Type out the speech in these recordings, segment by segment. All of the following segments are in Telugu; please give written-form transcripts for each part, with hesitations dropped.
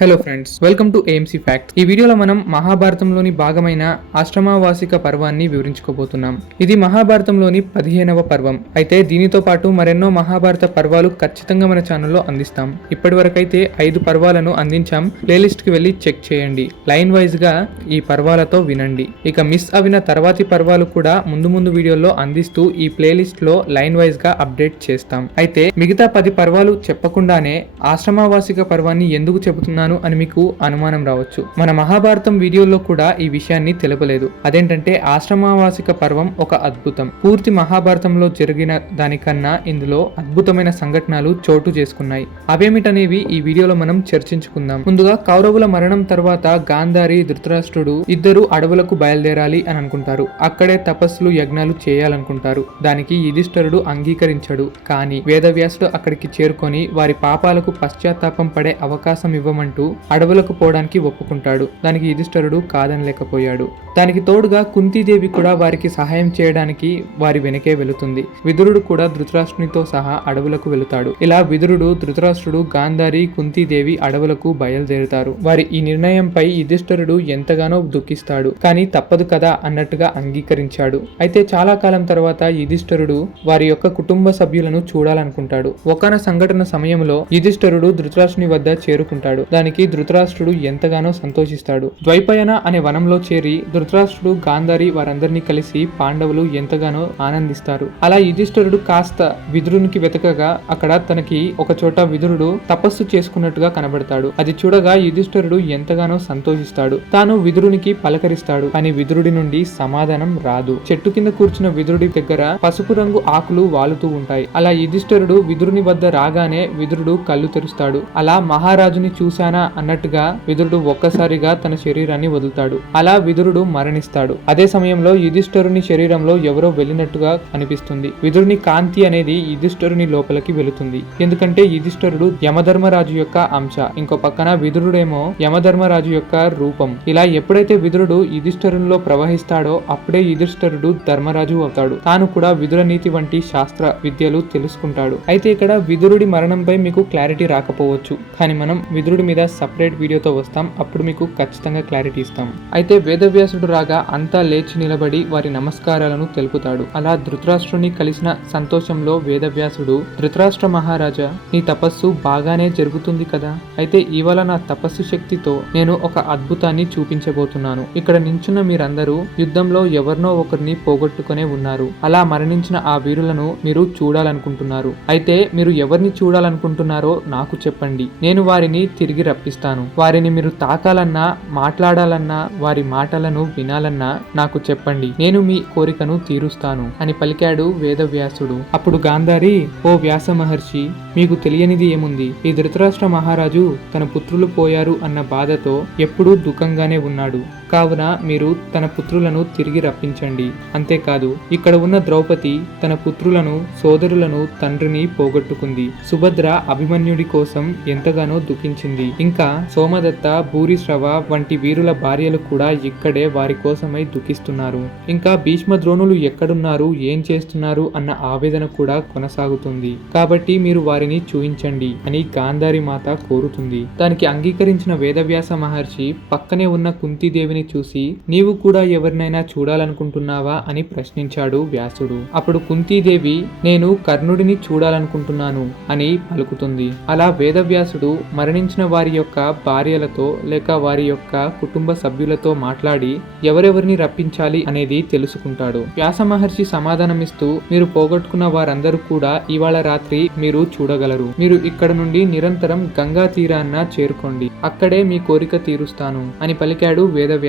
Hello friends, welcome to AMC fact. ఈ వీడియోలో మనం మహాభారతంలోని భాగమైన ఆశ్రమావాసిక పర్వాన్ని వివరించుకోబోతున్నాం. ఇది మహాభారతంలోని 15వ పర్వం. అయితే దీనితో పాటు మరెన్నో మహాభారత పర్వాలు ఖచ్చితంగా మన ఛానల్లో అందిస్తాం. ఇప్పటివరకైతే 5 పర్వాలను అందించాం. ప్లేలిస్ట్ కి వెళ్ళి చెక్ చేయండి. లైన్ వైజ్ గా ఈ పర్వాలతో వినండి. ఇక మిస్ అవిన తర్వాతి పర్వాలు కూడా ముందు వీడియోల్లో అందిస్తూ ఈ ప్లేలిస్ట్ లో లైన్ వైజ్ గా అప్డేట్ చేస్తాం. అయితే మిగతా 10 పర్వాలు చెప్పకుండానే ఆశ్రమావాసిక పర్వాన్ని ఎందుకు చెబుతున్నాను అని మీకు అనుమానం రావచ్చు. మన మహాభారతం వీడియోలో కూడా ఈ విషయాన్ని తెలపలేదు. అదేంటంటే ఆశ్రమావాసిక పర్వం ఒక అద్భుతం. పూర్తి మహాభారతంలో జరిగిన దానికన్నా ఇందులో అద్భుతమైన సంఘటనలు చోటు చేసుకున్నాయి. అవేమిటనేవి ఈ వీడియోలో మనం చర్చించుకుందాం. ముందుగా కౌరవుల మరణం తర్వాత గాంధారి, ధృతరాష్ట్రుడు ఇద్దరు అడవులకు బయలుదేరాలి అని అనుకుంటారు. అక్కడే తపస్సులు, యజ్ఞాలు చేయాలనుకుంటారు. దానికి యుధిష్ఠిరుడు అంగీకరించాడు. కానీ వేదవ్యాసుడు అక్కడికి చేరుకొని వారి పాపాలకు పశ్చాత్తాపం పడే అవకాశం ఇవ్వమంటూ అడవులకు పోవడానికి ఒప్పుకుంటాడు. దానికి యుధిష్ఠిరుడు కాదనలేకపోయాడు. దానికి తోడుగా కుంతీదేవి కూడా వారికి సహాయం చేయడానికి వారి వెనకే వెళుతుంది. విదురుడు కూడా ధృతరాష్ట్రునితో సహా అడవులకు వెళుతాడు. ఇలా విదురుడు, ధృతరాష్ట్రుడు, గాంధారి, కుంతీదేవి అడవులకు బయలుదేరుతారు. వారి ఈ నిర్ణయంపై యుధిష్ఠిరుడు ఎంతగానో దుఃఖిస్తాడు. కానీ తప్పదు కదా అన్నట్టుగా అంగీకరించాడు. అయితే చాలా కాలం తర్వాత యుధిష్ఠిరుడు వారి యొక్క కుటుంబ సభ్యులను చూడాలనుకుంటాడు. ఒకనొక సంఘటన సమయంలో యుధిష్ఠిరుడు ధృతరాష్ట్రుని వద్ద చేరుకుంటాడు. దానికి ధృతరాష్ట్రుడు ఎంతగానో సంతోషిస్తాడు. ద్వైపాయన అనే వనంలో చేరి ధృతరాష్ట్రుడు, గాంధారి వారందరినీ కలిసి పాండవులు ఎంతగానో ఆనందిస్తారు. అలా యుధిష్ఠిరుడు కాస్త విదురునికి వెతకగా అక్కడ తనకి ఒక చోట విదురుడు తపస్సు చేసుకున్నట్టుగా కనబడతాడు. అది చూడగా యుధిష్ఠిరుడు ఎంతగానో సంతోషిస్తాడు. తాను విదురునికి పలకరిస్తాడు. కానీ విదురుడి నుండి సమాధానం రాదు. చెట్టు కింద కూర్చున్న విదురుడి దగ్గర పసుపు రంగు ఆకులు వాలుతూ ఉంటాయి. అలా యుధిష్ఠిరుడు విదురుని వద్ద రాగానే విదురుడు కళ్ళు తెరుస్తాడు. అలా మహారాజుని చూశానా అన్నట్టుగా విదురుడు ఒక్కసారిగా తన శరీరాన్ని వదులుతాడు. అలా విదురుడు మరణిస్తాడు. అదే సమయంలో యుధిష్ఠిరుని శరీరంలో ఎవరో వెళ్ళినట్టుగా అనిపిస్తుంది. విదురుని కాంతి అనేది యుధిష్ఠిరుని లోపలికి వెళుతుంది. ఎందుకంటే యుధిష్ఠిరుడు యమధర్మరాజు యొక్క అంశ. ఇంకో పక్కన విదురుడేమో యమధర్మరాజు యొక్క రూపం. ఇలా ఎప్పుడైతే విదురుడు యుధిష్ఠిరునిలో ప్రవహిస్తాడో అప్పుడే యుధిష్ఠిరుడు ధర్మరాజు అవుతాడు. తాను కూడా విదుర నీతి వంటి శాస్త్ర విద్యలు తెలుసుకుంటాడు. అయితే ఇక్కడ విదురుడి మరణంపై మీకు క్లారిటీ రాకపోవచ్చు. కానీ మనం విదురుడి మీద సపరేట్ వీడియోతో వస్తాం. అప్పుడు మీకు ఖచ్చితంగా క్లారిటీ ఇస్తాం. అయితే వేదవ్యాసుడు రాగా అంతా లేచి నిలబడి వారి నమస్కారాలను తెలుపుతాడు. అలా ధృతరాష్ట్రుని కలిసిన సంతోషంలో వేదవ్యాసుడు, ధృతరాష్ట్ర మహారాజా, నీ తపస్సు బాగానే జరుగుతుంది కదా. అయితే ఇవాళ నా తపస్సు శక్తితో నేను ఒక అద్భుతాన్ని చూపించబోతున్నాను. ఇక్కడ నించున్న మీరందరూ యుద్ధంలో ఎవరినో ఒకరిని పోగొట్టుకునే ఉన్నారు. అలా మరణించిన ఆ వీరులను మీరు చూడాలనుకుంటున్నారు. అయితే మీరు ఎవరిని చూడాలనుకుంటున్నారో నాకు చెప్పండి. నేను వారిని తిరిగి రప్పిస్తాను. వారిని మీరు తాకాలన్నా, మాట్లాడాలన్నా, వారి మాటలను వినాలన్నా నాకు చెప్పండి. నేను మీ కోరికను తీరుస్తాను అని పలికాడు వేదవ్యాసుడు. అప్పుడు గాంధారి, ఓ వ్యాస మహర్షి, మీకు తెలియనిది ఏముంది? ఈ ధృతరాష్ట్ర మహారాజు తన పుత్రులు పోయారు అన్న బాధతో ఎప్పుడూ దుఃఖంగానే ఉన్నాడు. కావున మీరు తన పుత్రులను తిరిగి రప్పించండి. అంతేకాదు, ఇక్కడ ఉన్న ద్రౌపది తన పుత్రులను, సోదరులను, తండ్రిని పోగొట్టుకుంది. సుభద్ర అభిమన్యుడి కోసం ఎంతగానో దుఃఖించింది. ఇంకా సోమదత్త, భూరిశ్రవ వంటి వీరుల భార్యలు కూడా ఇక్కడే వారి కోసమై దుఃఖిస్తున్నారు. ఇంకా భీష్మ ద్రోణులు ఎక్కడున్నారు, ఏం చేస్తున్నారు అన్న ఆవేదన కూడా కొనసాగుతుంది. కాబట్టి మీరు వారిని చూయించండి అని గాంధారి మాత కోరుతుంది. దానికి అంగీకరించిన వేదవ్యాస మహర్షి పక్కనే ఉన్న కుంతీదేవిని చూసి, నీవు కూడా ఎవరినైనా చూడాలనుకుంటున్నావా అని ప్రశ్నించాడు వ్యాసుడు. అప్పుడు కుంతీదేవి, నేను కర్ణుడిని చూడాలనుకుంటున్నాను అని పలుకుతుంది. అలా వేదవ్యాసుడు మరణించిన వారి యొక్క భార్యలతో లేక వారి యొక్క కుటుంబ సభ్యులతో మాట్లాడి ఎవరెవరిని రప్పించాలి అనేది తెలుసుకుంటాడు. వ్యాస మహర్షి సమాధానమిస్తూ, మీరు పోగొట్టుకున్న వారందరూ కూడా ఇవాళ రాత్రి మీరు చూడగలరు. మీరు ఇక్కడ నుండి నిరంతరం గంగా తీరాన్న చేరుకోండి. అక్కడే మీ కోరిక తీరుస్తాను అని పలికాడు వేదవ్యాసుడు.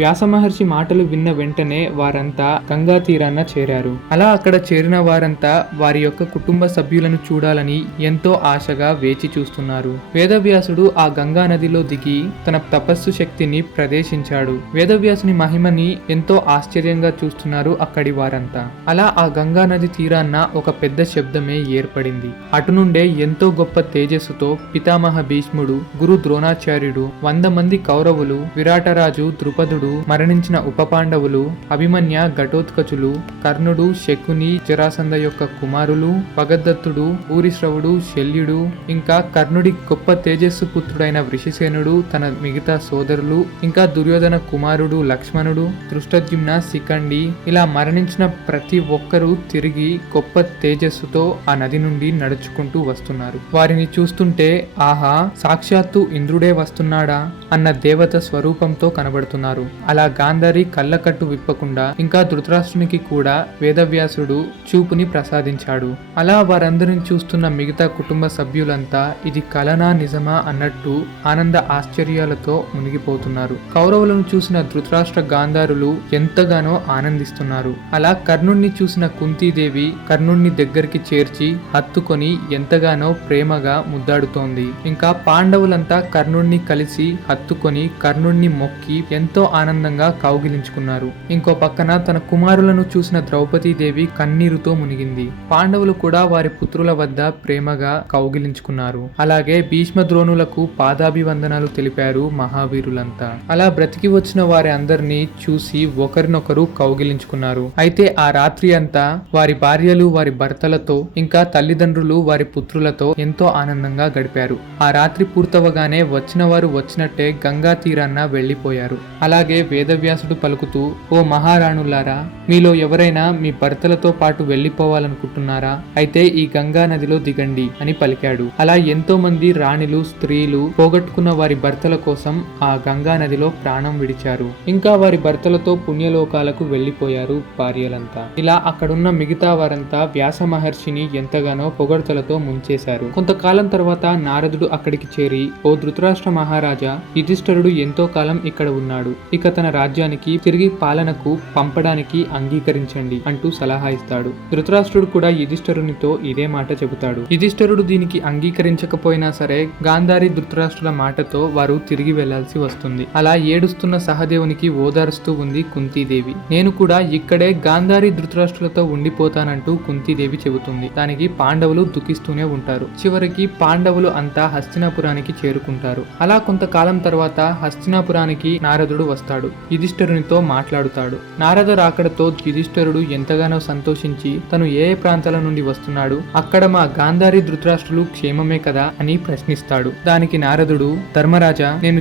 వ్యాస మహర్షి మాటలు విన్న వెంటనే వారంతా గంగా తీరాన్న చేరారు. అలా అక్కడ చేరిన వారంతా వారి యొక్క కుటుంబ సభ్యులను చూడాలని ఎంతో ఆశగా వేచి చూస్తున్నారు. వేదవ్యాసుడు ఆ గంగా నదిలో దిగి తన తపస్సు శక్తిని ప్రదర్శించాడు. వేదవ్యాసుని మహిమని ఎంతో ఆశ్చర్యంగా చూస్తున్నారు అక్కడి వారంతా. అలా ఆ గంగా నది తీరాన్న ఒక పెద్ద శబ్దమే ఏర్పడింది. అటు నుండే ఎంతో గొప్ప తేజస్సుతో పితామహ భీష్ముడు, గురు ద్రోణాచార్యుడు, 100 మంది కౌరవులు, విరాటరాజు ద్రుపదుడు, మరణించిన ఉప పాండవులు, అభిమన్య, ఘటోత్కచులు, కర్ణుడు, శకుని, జరాసంధ యొక్క కుమారులు, పగదత్తుడు, భూరిశ్రవుడు, శల్యుడు, ఇంకా కర్ణుడి గొప్ప తేజస్సు పుత్రుడు పుత్రుడైన వృషిసేనుడు, తన మిగతా సోదరులు, ఇంకా దుర్యోధన కుమారుడు లక్ష్మణుడు, దృష్టద్యుమ్న, శిఖండి ఇలా మరణించిన ప్రతి ఒక్కరూ తిరిగి గొప్ప తేజస్సుతో ఆ నది నుండి నడుచుకుంటూ వస్తున్నారు. వారిని చూస్తుంటే ఆహా, సాక్షాత్తు ఇంద్రుడే వస్తున్నాడా అన్న దేవత స్వరూపంతో కనబడుతున్నారు. అలా గాంధారి కళ్ళకట్టు విప్పకుండా ఇంకా ధృతరాష్ట్రునికి కూడా వేదవ్యాసుడు చూపుని ప్రసాదించాడు. అలా వారందరిని చూస్తున్న మిగతా కుటుంబ సభ్యులంతా ఇది కలనా నిజమా అన్నట్టు ఆనంద ఆశ్చర్యాలతో మునిగిపోతున్నారు. కౌరవులను చూసిన ధృతరాష్ట్ర గాంధారులు ఎంతగానో ఆనందిస్తున్నారు. అలా కర్ణుణ్ణి చూసిన కుంతీదేవి కర్ణుణ్ణి దగ్గరికి చేర్చి హత్తుకొని ఎంతగానో ప్రేమగా ముద్దాడుతోంది. ఇంకా పాండవులంతా కర్ణుణ్ణి కలిసి హత్తుకొని కర్ణుణ్ణి మొక్కి ఎంతో ఆనందంగా కౌగిలించుకున్నారు. ఇంకో పక్కన తన కుమారులను చూసిన ద్రౌపదీదేవి కన్నీరుతో మునిగింది. పాండవులు కూడా వారి పుత్రుల వద్ద ప్రేమగా కౌగిలించుకున్నారు. అలాగే భీష్మ ద్రోణులకు పాదాభివందనాలు తెలిపారు మహావీరులంతా. అలా బ్రతికి వచ్చిన వారి అందరినీ చూసి ఒకరినొకరు కౌగిలించుకున్నారు. అయితే ఆ రాత్రి అంతా వారి భార్యలు వారి భర్తలతో ఇంకా తల్లిదండ్రులు వారి పుత్రులతో ఎంతో ఆనందంగా గడిపారు. ఆ రాత్రి పూర్తవగానే వచ్చిన వారు వచ్చినట్టే గంగా తీరాన్న వెళ్లిపోయారు. అలాగే వేదవ్యాసుడు పలుకుతూ, ఓ మహారాణులారా, మీలో ఎవరైనా మీ భర్తలతో పాటు వెళ్లిపోవాలనుకుంటున్నారా? అయితే ఈ గంగా నదిలో దిగండి అని పలికాడు. అలా ఎంతో మంది రాణిలు, స్త్రీలు పోగొట్టుకున్న వారి భర్తల కోసం ఆ గంగా నదిలో ప్రాణం విడిచారు. ఇంకా వారి భర్తలతో పుణ్యలోకాలకు వెళ్లిపోయారు భార్యలంతా. ఇలా అక్కడున్న మిగతా వారంతా వ్యాస మహర్షిని ఎంతగానో పొగడ్తలతో ముంచేశారు. కొంతకాలం తర్వాత నారదుడు అక్కడికి చేరి, ఓ ధృతరాష్ట్ర మహారాజా, యుధిష్ఠిరుడు ఎంతో కాలం ఇక్కడ ఉన్నాడు. ఇక తన రాజ్యానికి తిరిగి పాలనకు పంపడానికి అంగీకరించండి అంటూ సలహా ఇస్తాడు. ధృతరాష్ట్రుడు కూడా యుధిష్ఠిరునితో ఇదే మాట చెబుతాడు. యుధిష్ఠిరుడు దీనికి అంగీకరించకపోయినా సరే గాంధారి ధృతరాష్ట్రుల మాటతో వారు తిరిగి వెళ్లాల్సి వస్తుంది. అలా ఏడుస్తున్న సహదేవునికి ఓదారుస్తూ ఉంది కుంతీదేవి. నేను కూడా ఇక్కడే గాంధారి ధృతరాష్ట్రులతో ఉండిపోతానంటూ కుంతీదేవి చెబుతుంది. దానికి పాండవులు దుఃఖిస్తూనే ఉంటారు. చివరికి పాండవులు అంతా హస్తినాపురానికి చేరుకుంటారు. అలా కొంతకాలం తర్వాత హస్తినాపురానికి నారదుడు వస్తాడు. యుధిష్ఠిరునితో మాట్లాడుతాడు. నారద రాకడతో యుధిష్ఠిరుడు ఎంతగానో సంతోషించి తను ఏ ప్రాంతాల నుండి వస్తున్నాడు, అక్కడ మా గాంధారి ధృతరాష్ట్రులు క్షేమమే కదా అని ప్రశ్నిస్తాడు. దానికి నారదుడు, ధర్మరాజా, నేను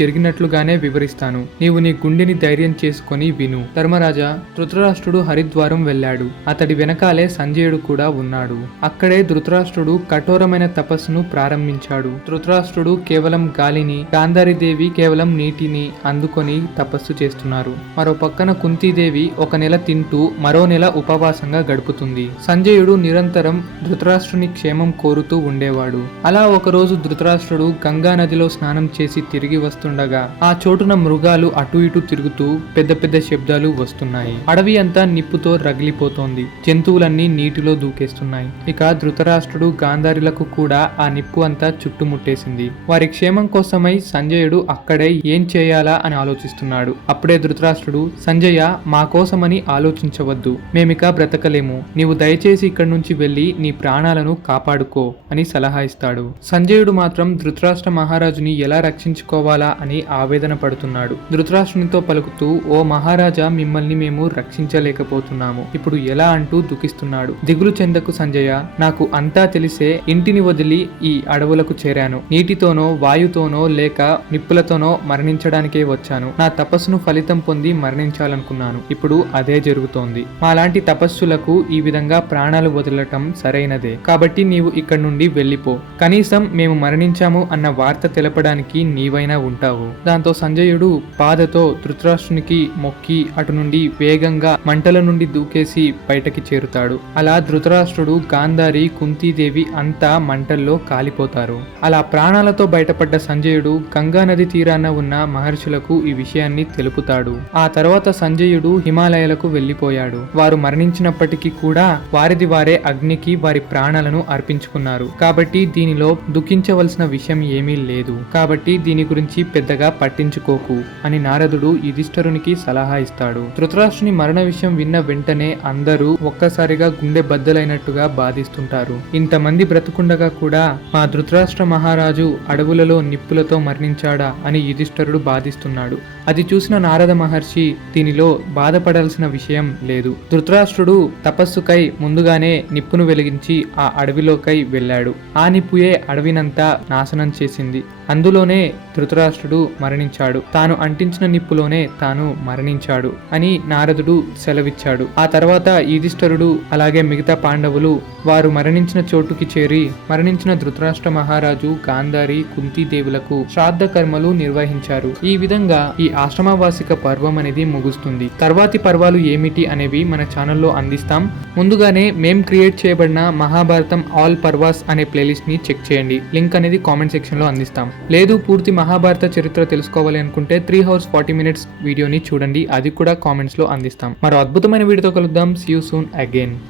జరిగినట్లుగానే వివరిస్తాను. నీవు నీ గుండెని ధైర్యం చేసుకొని విను. ధర్మరాజా, ధృతరాష్ట్రుడు హరిద్వారం వెళ్ళాడు. అతడి వెనకాలే సంజయుడు కూడా ఉన్నాడు. అక్కడే ధృతరాష్ట్రుడు కఠోరమైన తపస్సును ప్రారంభించాడు. ధృతరాష్ట్రుడు కేవలం గాలిని, గాంధారీదేవి కేవలం నీటిని అందుకొని తపస్సు చేస్తున్నారు. మరో పక్కన కుంతీదేవి ఒక నెల తింటూ మరో నెల ఉపవాసంగా గడుపుతుంది. సంజయుడు నిరంతరం ధృతరాష్ట్రుని క్షేమం కోరుతూ ఉండేవాడు. అలా ఒకరోజు ధృతరాష్ట్రుడు గంగా నదిలో స్నానం చేసి తిరిగి వస్తుండగా ఆ చోటున మృగాలు అటు ఇటు తిరుగుతూ పెద్ద పెద్ద శబ్దాలు వస్తున్నాయి. అడవి అంతా నిప్పుతో రగిలిపోతోంది. జంతువులన్నీ నీటిలో దూకేస్తున్నాయి. ఇక ధృతరాష్ట్రుడు గాంధారులకు కూడా ఆ నిప్పు అంతా చుట్టుముట్టేసింది. వారి క్షేమం కోసమై సంజయుడు అక్కడే ఏం చేయాలా అని ఆలోచిస్తున్నాడు. అప్పుడే ధృతరాష్ట్రుడు, సంజయ, మా కోసమని ఆలోచించవద్దు, మేమిక బ్రతకలేము. నీవు దయచేసి ఇక్కడి నుంచి వెళ్లి నీ ప్రాణాలను కాపాడుకో అని సలహా ఇస్తాడు. సంజయుడు మాత్రం ధృతరాష్ట్ర మహారాజుని ఎలా రక్షించుకోవాలా అని ఆవేదన పడుతున్నాడు. ధృతరాష్ట్రునితో పలుకుతూ, ఓ మహారాజా, మిమ్మల్ని మేము రక్షించలేకపోతున్నాము, ఇప్పుడు ఎలా అంటూ దుఃఖిస్తున్నాడు. దిగులు చెందకు సంజయ, నాకు అంతా తెలిసే ఇంటిని వదిలి ఈ అడవులకు చేరాను. నీటితోనో వాయుతోనో లేక నిప్పులతోనో మరణించడానికే వచ్చాను. నా తపస్సును ఫలితం పొంది మరణించాలనుకున్నాను. ఇప్పుడు అదే జరుగుతోంది. మాలాంటి తపస్సులకు ఈ విధంగా ప్రాణాలు వదలటం సరైనదే. కాబట్టి నీవు ఇక్కడి నుండి వెళ్ళిపో. కనీసం మేము మరణించాము అన్న వార్త తెలపడానికి నీవైనా ఉంటావు. దాంతో సంజయుడు పాదతో ధృతరాష్ట్రునికి మొక్కి అటు నుండి వేగంగా మంటల నుండి దూకేసి బయటకి చేరుతాడు. అలా ధృతరాష్ట్రుడు, గాంధారి, కుంతీదేవి అంతా మంటల్లో కాలిపోతారు. అలా ప్రాణాలతో బయటపడ్డ సంజయుడు గంగా నది తీరాన ఉన్న మహర్షులకు ఈ విషయాన్ని తెలుపుతాడు. ఆ తర్వాత సంజయుడు హిమాలయాలకు వెళ్లిపోయాడు. వారు మరణించినప్పటికీ కూడా వారిది వారే అగ్నికి వారి ప్రాణాలను అర్పించుకున్నారు. కాబట్టి దీనిలో దుఃఖించవలసిన విషయం ఏమీ లేదు. కాబట్టి దీని గురించి పెద్దగా పట్టించుకోకు అని నారదుడు యుధిష్ఠిరునికి సలహా ఇస్తాడు. ధృతరాష్ట్రుని మరణ విషయం విన్న వెంటనే అందరూ ఒక్కసారిగా గుండె బద్దలైనట్టుగా బాధిస్తుంటారు. ఇంతమంది బ్రతుకుండగా కూడా మా ధృతరాష్ట్ర మహారాజు అడవులలో నిప్పులతో మరణించాడా అని యుధిష్ఠిరుడు బాధిస్తున్నాడు. అది చూసిన నారద మహర్షి, దీనిలో బాధపడాల్సిన విషయం లేదు. ధృతరాష్ట్రుడు తపస్సుకై ముందుగానే నిప్పును వెలిగించి ఆ అడవిలోకై వెళ్ళాడు. ఆ నిప్పుయే అడవినంతా నాశనం చేసింది. అందులోనే ధృతరాష్ట్రుడు మరణించాడు, తాను అంటించిన నిప్పులోనే తాను మరణించాడు అని నారదుడు సెలవిచ్చాడు. ఆ తర్వాత యుధిష్ఠిరుడు అలాగే మిగతా పాండవులు వారు మరణించిన చోటుకి చేరి మరణించిన ధృతరాష్ట్ర మహారాజు, గాంధారి, కుంతీదేవులకు శ్రాద్ధ కర్మలు నిర్వహించారు. ఈ విధంగా ఈ ఆశ్రమవాసిక పర్వం అనేది ముగుస్తుంది. తర్వాతి పర్వాలు ఏమిటి అనేవి మన ఛానల్లో అందిస్తాం. ముందుగానే మేం క్రియేట్ చేయబడిన మహాభారతం ఆల్ పర్వాస్ అనే ప్లేలిస్ట్ ని చెక్ చేయండి. లింక్ అనేది కామెంట్ సెక్షన్ లో అందిస్తాం. లేదు పూర్తి మహాభారత చరిత్ర తెలుసుకోవాలి అనుకుంటే 3 hours 40 minutes వీడియోని చూడండి, అది కూడా కామెంట్స్ లో అందిస్తాం. మరో అద్భుతమైన వీడియోతో కలుద్దాం. See you soon again.